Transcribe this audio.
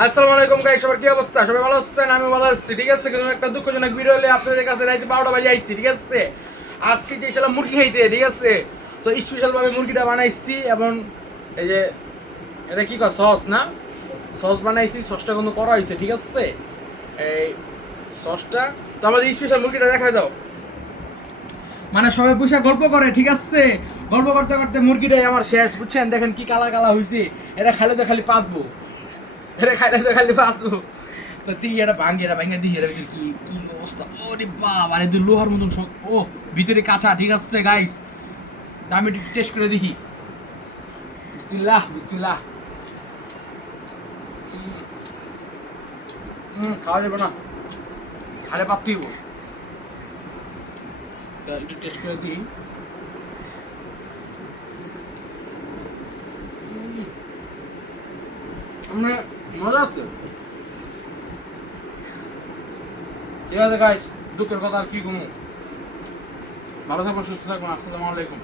আসসালামু আলাইকুম গাইস, সবার কি অবস্থা? সবাই ভালো আছেন? আমি ভালো আছি, ঠিক আছে। কিন্তু একটা দুঃখজনক ভিডিও হলে আপনাদের কাছে রাইতে 12টা বাজে আইছি, ঠিক আছে। আজকে গেছিলাম মুরগি খাইতে, ঠিক আছে। তো স্পেশাল ভাবে মুরগিটা বানাইছি এবং এই যে এটা কি কর সস না, সস বানাইছি। সসটা কিন্তু করা হয়েছে, ঠিক আছে। এই সসটা তো আমাদের স্পেশাল মুরগিটা দেখাই দাও। মানে সবাই বসে গল্প করে, ঠিক আছে। গল্প করতে করতে মুরগিটাই আমার শেষ, বুঝছেন। দেখেন কি কালা কালা হয়েছে। এটা খাইলে তো খালি পাতবো, এটা খাইলে তো খালি পাতবো। তো তুই এটা ভাঙ্গে, এটা ভাঙ্গে দিই, এটা ভিতরে কি কি অবস্থা। ওরে বাবা, আরে তুই লোহার মতন ও ভিতরে কাঁচা, ঠিক আছে গাইস। আমি একটু টেস্ট করে দেখি। বিসমিল্লাহ বিসমিল্লাহ। খাওয়া যাবে না, খালে পাততেইব। তা একটু টেস্ট করে দিই। আমরা মজা আছে, ঠিক আছে গাইস। দুঃখের কথা আর কি কমু। ভালো থাকবেন, সুস্থ থাকবেন। আসসালামু আলাইকুম।